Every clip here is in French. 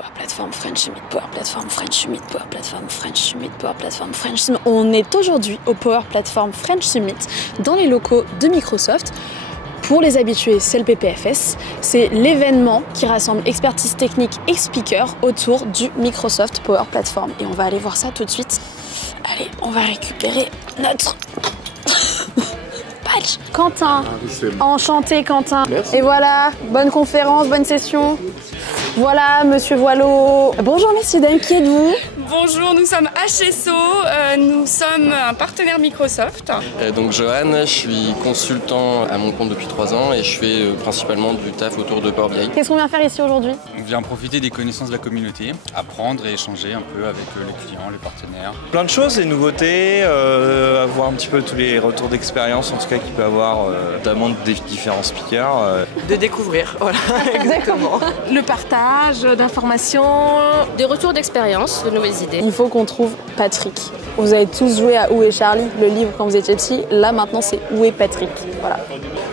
Power Platform, French Summit, Power Platform, French Summit, Power Platform, French Summit, Power Platform, French Summit. On est aujourd'hui au Power Platform French Summit dans les locaux de Microsoft. Pour les habitués, c'est le PPFS. C'est l'événement qui rassemble expertise technique et speakers autour du Microsoft Power Platform. Et on va aller voir ça tout de suite. Allez, on va récupérer notre badge. Quentin, enchanté Quentin. Merci. Et voilà, bonne conférence, bonne session. Voilà, monsieur Voileau. Bonjour messieurs, dames, qui êtes-vous? Bonjour, nous sommes HSO, nous sommes un partenaire Microsoft. Donc Johan, je suis consultant à mon compte depuis 3 ans et je fais principalement du taf autour de Power BI. Qu'est-ce qu'on vient faire ici aujourd'hui? On vient profiter des connaissances de la communauté, apprendre et échanger un peu avec les clients, les partenaires. Plein de choses, des nouveautés, voir un petit peu tous les retours d'expérience en tout cas qu'il peut avoir, notamment des différents speakers. De découvrir, voilà, exactement. Le partage d'informations, des retours d'expérience, de nouvelles idées. Il faut qu'on trouve Patrick. Vous avez tous joué à Où est Charlie, le livre quand vous étiez petit. Là maintenant c'est Où est Patrick. Voilà.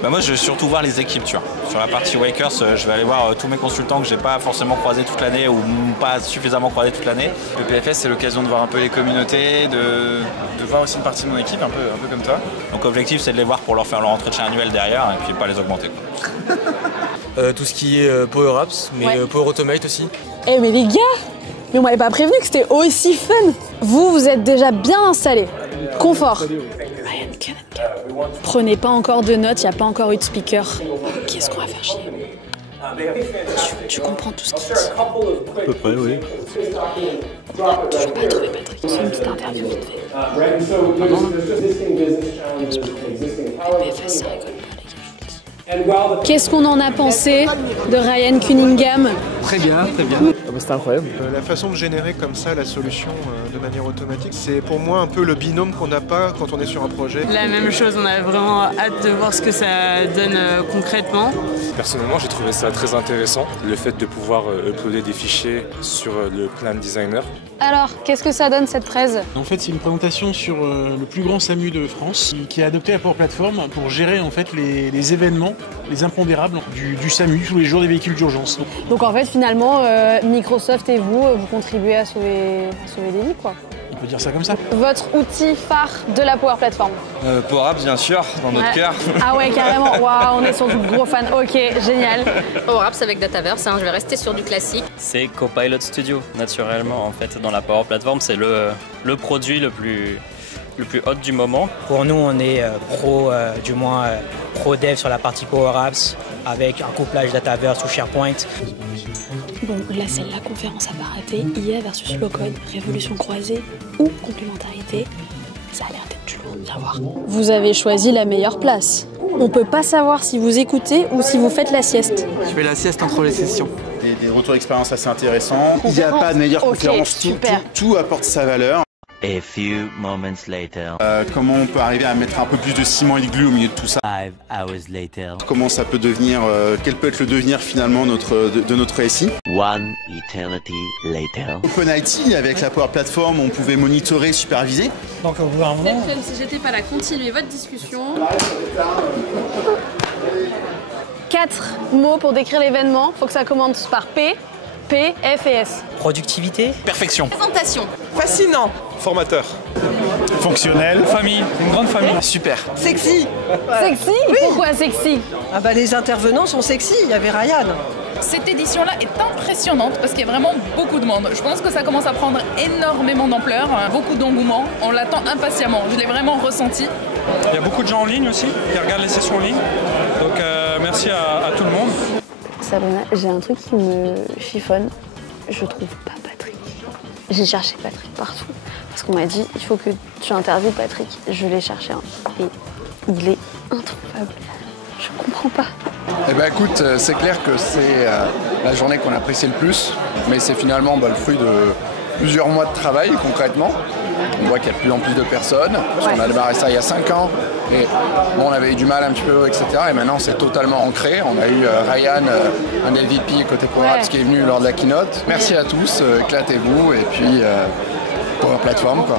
Bah moi je vais surtout voir les équipes, tu vois. Sur la partie Wakers, je vais aller voir tous mes consultants que j'ai pas forcément croisés toute l'année ou pas suffisamment croisés toute l'année. Le PFS, c'est l'occasion de voir un peu les communautés, de voir aussi une partie de mon équipe, un peu comme toi. Donc l'objectif c'est de les voir pour leur faire leur entretien annuel derrière et puis pas les augmenter. Tout ce qui est Power Apps, mais Ouais. Power Automate aussi. Eh mais les gars, mais on m'avait pas prévenu que c'était aussi fun. Vous êtes déjà bien installés. Confort. Ryan Cunningham. Prenez pas encore de notes, il n'y a pas encore eu de speaker. Qu'est-ce qu'on va faire chier? Tu comprends tout ce qu'il dit? À peu près, oui. Toujours pas trouvé Patrick. C'est une petite interview vite fait. PFS, ça rigole pas, les gars. Qu'est-ce qu'on en a pensé de Ryan Cunningham? Très bien, très bien. C'était incroyable. La façon de générer comme ça la solution de manière automatique, c'est pour moi un peu le binôme qu'on n'a pas quand on est sur un projet. La même chose, on a vraiment hâte de voir ce que ça donne concrètement. Personnellement, j'ai trouvé ça très intéressant, le fait de pouvoir uploader des fichiers sur le Plan Designer. Alors, qu'est-ce que ça donne cette 13? En fait, c'est une présentation sur le plus grand SAMU de France qui a adopté la Power Platform pour gérer en fait les événements, les impondérables du SAMU tous les jours des véhicules d'urgence. Donc en fait, finalement, Microsoft et vous, vous contribuez à sauver des vies, quoi. On peut dire ça comme ça. Votre outil phare de la Power Platform? Power Apps bien sûr, dans notre cœur. Ah ouais, carrément. Waouh, on est surtout gros fans. Ok, génial. Power Apps avec Dataverse, je vais rester sur du classique. C'est Copilot Studio, naturellement en fait dans la Power Platform, c'est le produit le plus hot du moment. Pour nous, on est pro dev sur la partie Power Apps avec un couplage Dataverse ou SharePoint. Bon, là, c'est la conférence à pas rater. IA versus low-code, révolution croisée ou complémentarité. Ça a l'air d'être du lourd, viens voir. Vous avez choisi la meilleure place. On peut pas savoir si vous écoutez ou si vous faites la sieste. Je fais la sieste entre les sessions. Des retours d'expérience assez intéressants. Il n'y a pas de meilleure conférence, super. tout apporte sa valeur. A few moments later. Comment on peut arriver à mettre un peu plus de ciment et de glue au milieu de tout ça? 5 hours later. Comment ça peut devenir, quel peut être le devenir finalement de notre SI? One eternity later. OpenIT, avec la Power Platform, on pouvait monitorer, superviser. Donc au bout d'un moment... Si j'étais pas là, continuez votre discussion. 4 mots pour décrire l'événement. Faut que ça commence par P, F et S. Productivité. Perfection. Présentation. Fascinant. Formateur. Fonctionnel. Famille, une grande famille. Super. Sexy. Sexy? Pourquoi sexy? Ah bah les intervenants sont sexy, il y avait Ryan. Cette édition-là est impressionnante parce qu'il y a vraiment beaucoup de monde. Je pense que ça commence à prendre énormément d'ampleur, beaucoup d'engouement. On l'attend impatiemment, je l'ai vraiment ressenti. Il y a beaucoup de gens en ligne aussi qui regardent les sessions en ligne. Donc merci à tout le monde. Sabrina, j'ai un truc qui me chiffonne. Je trouve pas Patrick. J'ai cherché Patrick partout. Parce qu'on m'a dit, il faut que tu interviewes Patrick. Je l'ai cherché et il est introuvable. Je comprends pas. Eh ben écoute, c'est clair que c'est la journée qu'on apprécie le plus, mais c'est finalement le fruit de plusieurs mois de travail concrètement. On voit qu'il y a de plus en plus de personnes, parce qu'on a démarré ça il y a 5 ans, et bon, on avait eu du mal un petit peu, etc. Et maintenant c'est totalement ancré. On a eu Ryan, un MVP côté Power Apps qui est venu lors de la keynote. Merci à tous, éclatez-vous, et puis Power Platform, quoi.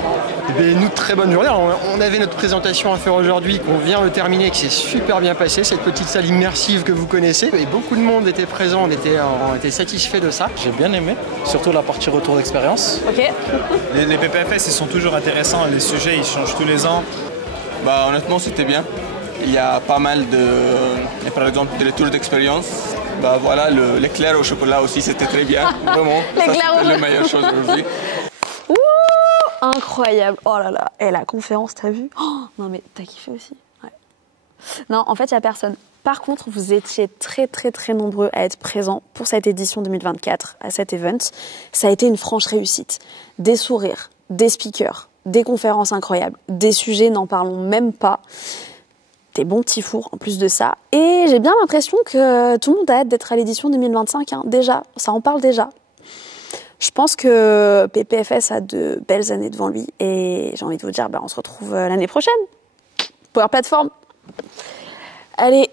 Eh bien, nous, très bonne journée. Alors, on avait notre présentation à faire aujourd'hui, qu'on vient de terminer, qui s'est super bien passé. Cette petite salle immersive que vous connaissez. Et beaucoup de monde était présent, on était satisfait de ça. J'ai bien aimé, surtout la partie retour d'expérience. Ok. Les PPFS, ils sont toujours intéressants. Les sujets, ils changent tous les ans. Bah, honnêtement, c'était bien. Il y a pas mal de, par exemple, de retours d'expérience. Bah voilà, l'éclair au chocolat aussi, c'était très bien. Vraiment, l'éclair c'était la meilleure chose aujourd'hui. Ouh, incroyable. Oh là là. Et la conférence, t'as vu? Oh, non mais t'as kiffé aussi. Ouais. Non, en fait, il n'y a personne. Par contre, vous étiez très nombreux à être présents pour cette édition 2024, à cet event. Ça a été une franche réussite. Des sourires, des speakers, des conférences incroyables, des sujets, n'en parlons même pas. Des bons petits fours en plus de ça. Et j'ai bien l'impression que tout le monde a hâte d'être à l'édition 2025. Hein. Déjà, ça en parle déjà. Je pense que PPFS a de belles années devant lui. Et j'ai envie de vous dire, on se retrouve l'année prochaine. Power Platform. Allez.